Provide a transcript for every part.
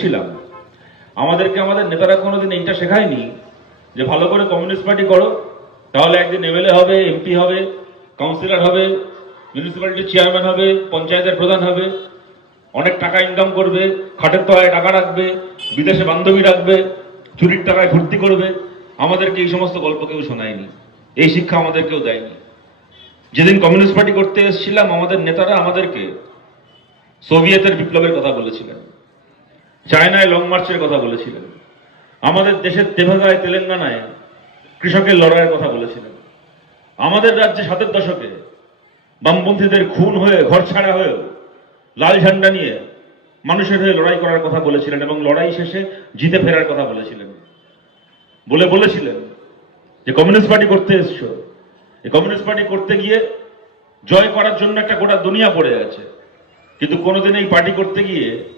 ছিলাম আমাদেরকে আমাদের নেতারা কোনোদিন এইটা শেখায়নি যে ভালো করে কমিউনিস্ট পার্টি করো, তাহলে একদিন এমএলএ হবে, এমপি হবে, কাউন্সিলর হবে মিউনিসিপ্যালিটির চেয়ারম্যান হবে, পঞ্চায়েতের প্রধান হবে, অনেক টাকা ইনকাম করবে, খাটের তলায় টাকা রাখবে, বিদেশে বান্ধবী রাখবে, চুরির টাকায় ভর্তি করবে। আমাদেরকে এই সমস্ত গল্প কেউ শোনায়নি, এই শিক্ষা আমাদের কেউ দেয়নি। যেদিন কমিউনিস্ট পার্টি করতে এসেছিলাম, আমাদের নেতারা আমাদেরকে সোভিয়েতের বিপ্লবের কথা বলেছিলেন। চায়নায় লং মার্চের কথা বলেছিলেন। আমাদের দেশের তেভাগায় তেলেঙ্গানায় কৃষকের লড়াইয়ের কথা বলেছিলেন। আমাদের রাজ্যে সাতের দশকে বামপন্থীদের খুন হয়ে ঘর ছাড়া হয়েও লাল ঝান্ডা নিয়ে মানুষের হয়ে লড়াই করার কথা বলেছিলেন এবং লড়াই শেষে জিতে ফেরার কথা বলেছিলেন। বলে বলেছিলেন যে, কমিউনিস্ট পার্টি করতে এসছো। এই কমিউনিস্ট পার্টি করতে গিয়ে জয় করার জন্য একটা গোটা দুনিয়া পড়ে আছে। কিন্তু কোনোদিন এই পার্টি করতে গিয়ে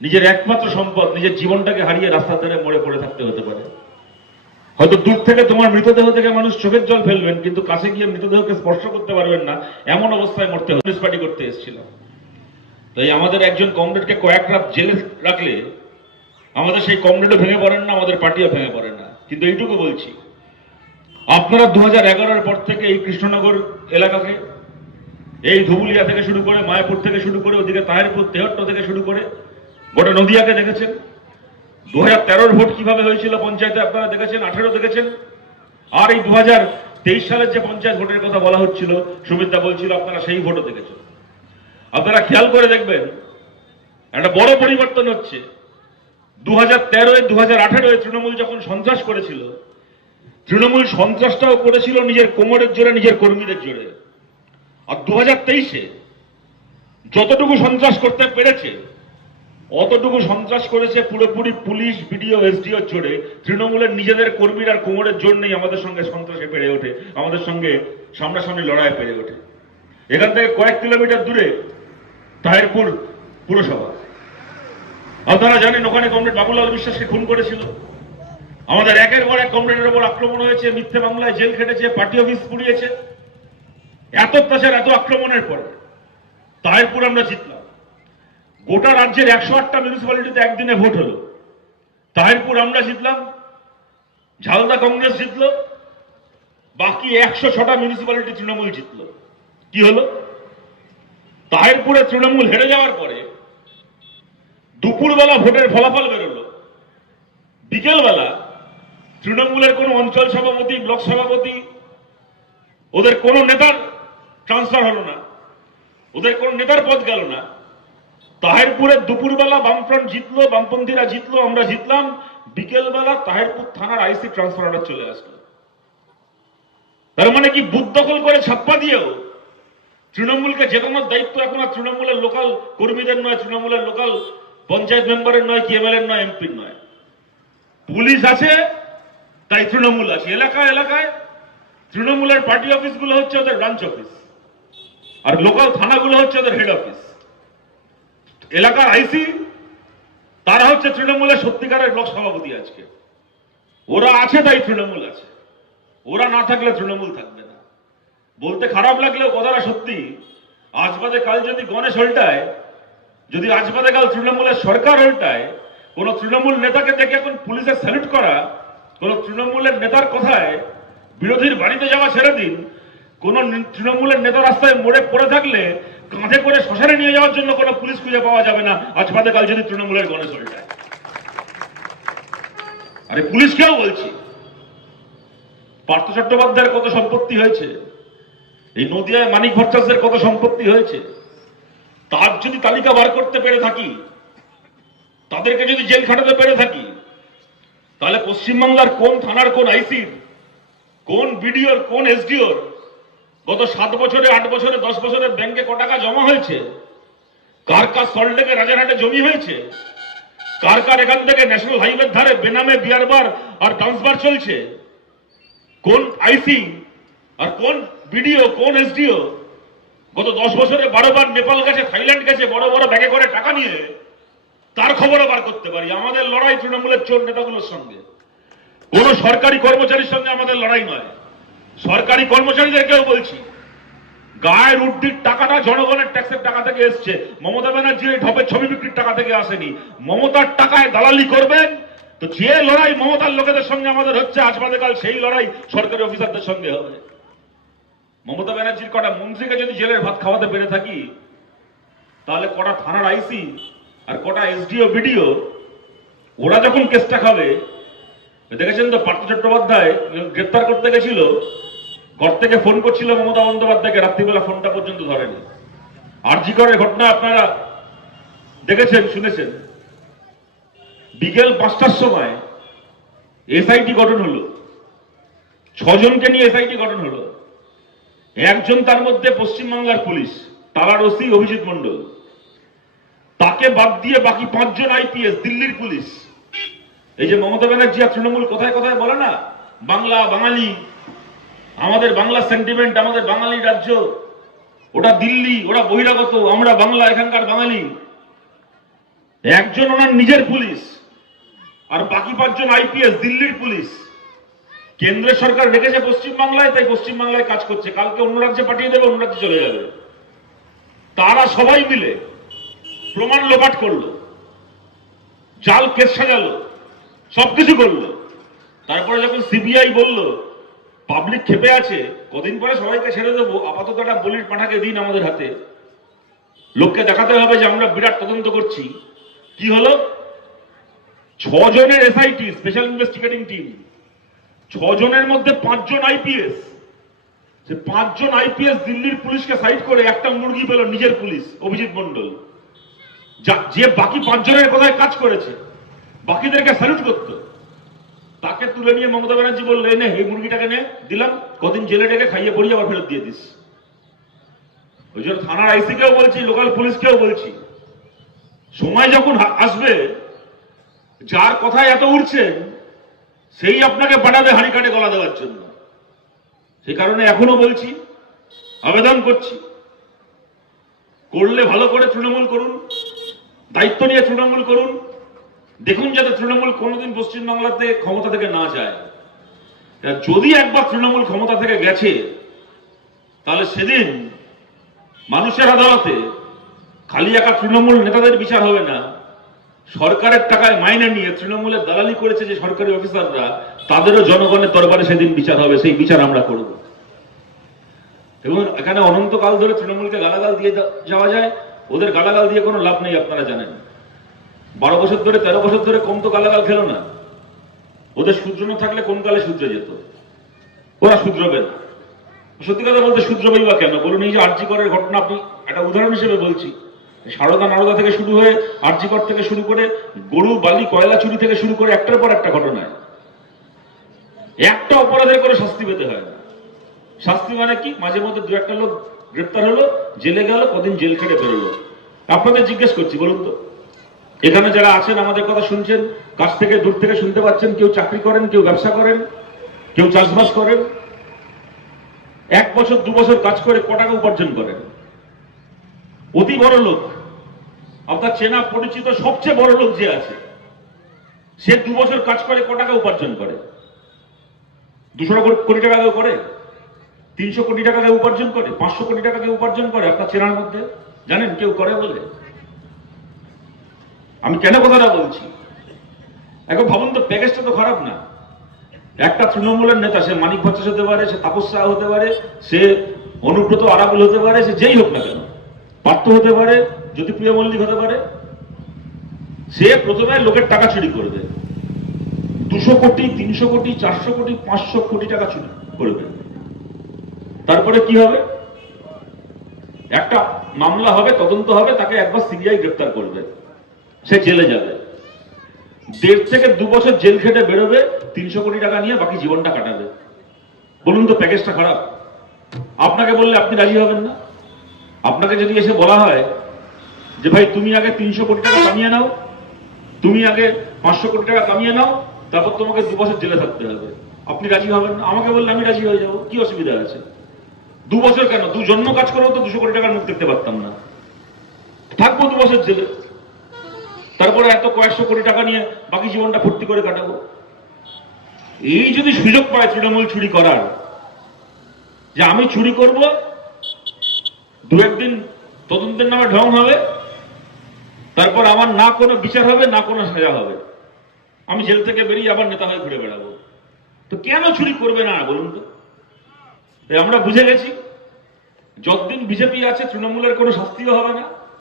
নিজের একমাত্র সম্পদ, নিজের জীবনটাকে হারিয়ে রাস্তার ধারে মরে পড়ে থাকতে হতে পারে। হয়তো দূর থেকে তোমার মৃতদেহ থেকে মানুষ চোখের জল ফেলবেন, কিন্তু কাছে গিয়ে মৃতদেহকে স্পর্শ করতে পারবেন না, এমন অবস্থায় মরতে হবে। পার্টি করতে এসেছিলাম তাই আমাদের একজন কমরেডকে কয়েক রাত জেলে রাখলে আমাদের সেই কমরেডও ভেঙে পড়েন না, আমাদের পার্টিও ভেঙে পড়ে না। কিন্তু এইটুকু বলছি, আপনারা দু হাজার পর থেকে এই কৃষ্ণনগর এলাকাকে, এই ধুবুলিয়া থেকে শুরু করে, মায়াপুর থেকে শুরু করে, ওদিকে তাহেরপুর, তেহট্ট থেকে শুরু করে গোটা নদিয়াকে দেখেছেন। দু হাজার ভোট কীভাবে হয়েছিল পঞ্চায়েতে আপনারা দেখেছেন, আঠেরো দেখেছেন। আর এই দু তেইশ সালের যে পঞ্চায়েত ভোটের কথা বলা হচ্ছিল সুমিত্রা বলছিল, আপনারা সেই ভোটও দেখেছেন। আপনারা খেয়াল করে দেখবেন, একটা বড় পরিবর্তন হচ্ছে। দু হাজার তেরোয় দু হাজার আঠেরোয় তৃণমূল যখন সন্ত্রাস করেছিল, তৃণমূল সন্ত্রাসটাও করেছিল নিজের কোমরের জোরে, নিজের কর্মীদের জোরে। আর দু হাজার তেইশে যতটুকু সন্ত্রাস করতে পেরেছে অতটুকু সন্ত্রাস করেছে পুরোপুরি পুলিশ, বিডিও, এসডিও জোরে। তৃণমূলের নিজেদের কর্মীর আর কোমরের জন্যই আমাদের সঙ্গে সন্ত্রাসে পেরে ওঠে, আমাদের সঙ্গে সামনাসামনি লড়াই পেরে ওঠে। এখান থেকে কয়েক কিলোমিটার দূরে তাহেরপুর পুরসভা। আপনারা জানেন ওখানে কমরেড বাবুলাল বিশ্বাসকে খুন করেছিল। আমাদের একের পর এক কমরেডের উপর আক্রমণ হয়েছে, মিথ্যে মামলায় জেল খেটেছে, পার্টি অফিস পুড়িয়েছে। এত অত্যাচার, এত আক্রমণের পর তাহেরপুর আমরা জিতলাম। গোটা রাজ্যের একশো আটটা মিউনিসিপ্যালিটিতে একদিনে ভোট হলো। তাহেরপুর আমরা জিতলাম, ঝালদা কংগ্রেস জিতলো, বাকি একশো ছটা মিউনিসিপ্যালিটি তৃণমূল জিতলো। কি হলো? তাহেরপুরে তৃণমূল হেরে যাওয়ার পরে দুপুরবেলা ভোটের ফলাফল বেরোলো। বিকেলবেলা তৃণমূলের কোনো অঞ্চল সভাপতি, ব্লক সভাপতি, ওদের কোনো নেতার ট্রান্সফার হলো না। ওদের কোনো নেতার পদ গেল না। তাহেরপুরে দুপুরবেলা বামফ্রন্ট জিতলো, বামপন্থীরা জিতলো, আমরা জিতলাম। বিকেলবেলা তাহেরপুর থানার আইসি ট্রান্সফার চলে আসলো। তার মানে কি বুথ দখল করে ছাপ্পা দিয়েও তৃণমূলকে জেতানোর দায়িত্ব এখন আর তৃণমূলের লোকাল কর্মীদের নয়, তৃণমূলের লোকাল পঞ্চায়েত মেম্বারের নয়, কি এমএলএর নয়, এমপির নয়। পুলিশ আছে, তাই তৃণমূল আছে। এলাকা এলাকায় তৃণমূলের পার্টি অফিসগুলো হচ্ছে ওদের ব্রাঞ্চ অফিস আর লোকাল থানাগুলো হচ্ছে ওদের হেড অফিস এলাকার আইসি, তারা হচ্ছে তৃণমূলের সত্যিকারের ব্লক সভাপতি আজকে। ওরা আছে তাই তৃণমূল আছে। ওরা না থাকলে তৃণমূল থাকবে না। বলতে খারাপ লাগলেও কথাটা সত্যি আজ বাদে কাল যদি গণেশ হলটায় যদি আজ বাদে কাল তৃণমূলের সরকার হলটায় কোন তৃণমূল নেতাকে দেখে এখন পুলিশের স্যালুট করা, কোন তৃণমূলের নেতার কথায় বিরোধীর বাড়িতে যাওয়া ছেড়ে দিন, কোন তৃণমূলের নেতা রাস্তায় মোড়ে পড়ে থাকলে কাঁধে করে শ্মশানে নিয়ে যাওয়ার জন্য কোনো পুলিশ খুঁজে পাওয়া যাবে না। আজ বাদে কাল যদি তৃণমূলের গণেশ হলটায় আরে পুলিশকেও বলছি, পার্থ চট্টোপাধ্যায়ের কত সম্পত্তি হয়েছে, এই নদিয়ায় মানিক ভট্টাচার্যের কত সম্পত্তি হয়েছে, তার যদি তালিকা বার করতে পেরে থাকি, তাদেরকে যদি জেল খাটাতে পেরে থাকি, তাহলে পশ্চিমবাংলার কোন থানার কোন আইসির, কোন বিডিওর, কোন এসডিওর গত সাত বছরে, আট বছরে, দশ বছরে ব্যাংকে ক টাকা জমা হয়েছে? কার কার সল্টলেকে রাজারহাটে জমি হয়েছে? কার কার এখান থেকে ন্যাশনাল হাইওয়ের ধারে বেনামে বিয়ার বার আর ডান্স বার চলছে? কোন আইসি আর কোন বিডিও, কোন এসডিও গত দশ বছরে বারো বার নেপাল গেছে, থাইল্যান্ড গেছে, বড় বড় ব্যাগে করে টাকা নিয়ে তার খবরও বার করতে পারি। আমাদের লড়াই তৃণমূলের চোর নেতাগুলোর সঙ্গে। কোন সরকারি কর্মচারীর সঙ্গে আমাদের লড়াই নয়। সরকারি কর্মচারীদেরকেও বলছি, গায়ের উর্দির টাকাটা জনগণের ট্যাক্সের টাকা থেকে এসছে। মমতা ব্যানার্জির ঢপের ছবি বিক্রির টাকা থেকে আসেনি। মমতার টাকায় দালালি করবেন? তো যে লড়াই মমতার লোকেদের সঙ্গে আমাদের হচ্ছে, আজ কাল সেই লড়াই সরকারি অফিসারদের সঙ্গে হবে। মমতা ব্যানার্জির কটা মন্ত্রীকে যদি জেলের ভাত খাওয়াতে পেরে থাকি, তাহলে কটা থানার আইসি আর কটা এসডিও, বিডিও, ওরা যখন কেসটা খাবে দেখেছেন তো পার্থ চট্টোপাধ্যায় গ্রেপ্তার করতে গেছিল? ঘর থেকে ফোন করছিল মমতা বন্দ্যোপাধ্যায়কে, রাত্রিবেলা ফোনটা পর্যন্ত ধরেনি। আর জি করের ঘটনা আপনারা দেখেছেন, শুনেছেন। বিকেল পাঁচটার সময় এসআইটি গঠন হলো। ছজনকে নিয়ে এসআইটি গঠন হলো। একজন তার মধ্যে পশ্চিমবাংলার পুলিশ, তালার ওসি অভিজিৎ মন্ডল তাকে বাদ দিয়ে বাকি পাঁচজন আইপিএস, দিল্লির পুলিশ। এই যে মমতা ব্যানার্জি আর তৃণমূল কোথায় কোথায় বলে না, বাংলা বাঙালি, আমাদের বাংলা সেন্টিমেন্ট আমাদের বাঙালি রাজ্য, ওটা দিল্লি, ওরা বহিরাগত, আমরা বাংলা, এখানকার বাঙালি। একজন ওনার নিজের পুলিশ, আর বাকি পাঁচজন আইপিএস, দিল্লির পুলিশ। কেন্দ্র সরকার রেখেছে পশ্চিমবাংলায়, তাই পশ্চিমবাংলায় কাজ করছে। কালকে অন্য রাজ্যে পাঠিয়ে দেবে, অন্য রাজ্যে চলে যাবে। তারা সবাই মিলে প্রমাণ লোপাট করল। জাল কেস সাজালো সবকিছু করল। তারপরে যখন সিবিআই বলল পাবলিক খেপে আছে, কদিন পরে সবাইকে ছেড়ে দেবো, আপাতত একটা বলির পাঠাকে দিন আমাদের হাতে। লোককে দেখাতে হবে যে আমরা বিরাট তদন্ত করছি। কি হলো? ছজনের এসআইটি স্পেশাল ইনভেস্টিগেটিং টিম ছজনের মধ্যে পাঁচজন আইপিএস সে পাঁচজন আইপিএস দিল্লির পুলিশকে সাইড করে একটা মুরগি পেল নিজের পুলিশ, অভিজিৎ মন্ডল যা- বাকি পাঁচজনের কোথায় কাজ করেছে। বাকিদেরকে স্যালুট করতো। তাকে তুলে নিয়ে মমতা ব্যানার্জি বললে নে এই মুরগিটাকে নে, দিলাম, কদিন জেলে ডেকে খাইয়ে পড়িয়ে আবার ফেরত দিয়ে দিস। ওই জন্য থানার আইসিকেও বলছি, লোকাল পুলিশকেও বলছি, সময় যখন আসবে, যার কথায় এত উঠছে সেই আপনাকে পাঠাবে হাঁড়ি কাটে গলা দেওয়ার জন্য। সেই কারণে এখনও বলছি, আবেদন করছি, করলে ভালো করে তৃণমূল করুন, দায়িত্ব নিয়ে তৃণমূল করুন দেখুন যাতে তৃণমূল কোনোদিন পশ্চিমবাংলাতে ক্ষমতা থেকে না যায়। যদি একবার তৃণমূল ক্ষমতা থেকে গেছে, তাহলে সেদিন মানুষের আদালতে খালি একা তৃণমূল নেতাদের বিচার হবে না। সরকারের টাকায় মাইনে নিয়ে তৃণমূলের দালালি করেছে যে সরকারি অফিসাররা, তাদেরও জনগণের দরবারে সেদিন বিচার হবে, সেই বিচার আমরা করব। এবং এখানে অনন্তকাল ধরে তৃণমূলকে গালাগাল দিয়ে যাওয়া যায়, ওদের গালাগাল দিয়ে কোনো লাভ নেই, আপনারা জানেন। বারো বছর ধরে, তেরো বছর ধরে কম তো গালাগাল খেলো না। ওদের শুধরানো থাকলে কোন কালে শুধরে যেত? ওরা শুধরবে না। সত্যি কথা বলতে শুধরবেই বা কেন? বলুন, এই যে আর্জি করার ঘটনা আপনি একটা উদাহরণ হিসেবে বলছি। সারদা নারদা থেকে শুরু হয়ে আর্জিকর থেকে শুরু করে গরু, বালি, কয়লা চুরি থেকে শুরু করে একটার পর একটা ঘটনায় একটা অপরাধের করে শাস্তি পেতে হয় শাস্তি মানে কি? মাঝে মধ্যে দু একটা লোক গ্রেপ্তার হলো, জেলে গেল, কদিন জেল খেটে বেরোলো আপনাদের জিজ্ঞেস করছি, বলুন তো। এখানে যারা আছেন, আমাদের কথা শুনছেন, কাছ থেকে দূর থেকে শুনতে পাচ্ছেন, কেউ চাকরি করেন, কেউ ব্যবসা করেন, কেউ চাষবাস করেন, এক বছর, দু বছর কাজ করে ক টাকা উপার্জন করেন। অতি বড় লোক, আপনার চেনা পরিচিত সবচেয়ে বড় লোক যে আছে, সে দু বছর কাজ করে ক টাকা উপার্জন করে। দুশো কোটি টাকা কেউ করে, তিনশো কোটি টাকা কেউ উপার্জন করে, পাঁচশো কোটি টাকা কেউ উপার্জন করে, আপনার চেনার মধ্যে, জানেন, কেউ করে বলে? আমি কেন কথাটা বলছি? এখন ভাবুন তো, প্যাকেজটা তো খারাপ না। একটা তৃণমূলের নেতা, সে মানিক ভট্টাচ হতে পারে, সে তাপস হতে পারে, সে অনুব্রত আরাবুল হতে পারে, সে যেই হোক না কেন। পার্থ হতে পারে, জ্যোতিপ্রিয় মল্লিক হতে পারে। সে প্রথমে লোকের টাকা চুরি করবে। দুশো কোটি, তিনশো কোটি, চারশো কোটি, পাঁচশো কোটি টাকা চুরি করবে। তারপরে কি হবে? একটা মামলা হবে, তদন্ত হবে, তাকে একবার সিবিআই গ্রেপ্তার করবে। সে জেলে যাবে। দেড় থেকে দু বছর জেল খেটে বেরোবে, তিনশো কোটি টাকা নিয়ে বাকি জীবনটা কাটাবে। বলুন তো, প্যাকেজটা খারাপ। আপনাকে বললে আপনি রাজি হবেন না? আপনাকে যদি এসে বলা হয় যে, ভাই, তুমি আগে তিনশো কোটি টাকা কামিয়ে নাও, তুমি আগে পাঁচশো কোটি টাকা কামিয়ে নাও, তারপর তোমাকে দু বছর জেলে থাকতে হবে। আপনি রাজি হবেন না? আমাকে বললে আমি রাজি হয়ে যাব। কি অসুবিধা আছে? দু বছর কেন? দু জন্ম কাজ করেও তো দুশো কোটি টাকার মুখ দেখতে পারতাম না। থাকব দু বছর জেলে। তারপরে এত কয়েকশো কোটি টাকা নিয়ে বাকি জীবনটা ফুর্তি করে কাটাবো? এই যদি সুযোগ পায় তৃণমূল চুরি করার, যে আমি চুরি করব, দু একদিন তদন্তের নামে ঢং হবে, তারপর আমার না কোনো বিচার হবে, না কোনো সাজা হবে। আমি জেল থেকে বেরিয়ে আবার নেতা হয়ে ঘুরে বেড়াবো। তো কেন চুরি করবে না, বলুন তো? আমরা বুঝে গেছি। যতদিন বিজেপি আছে, তৃণমূলের কোনো শাস্তিও হবে না।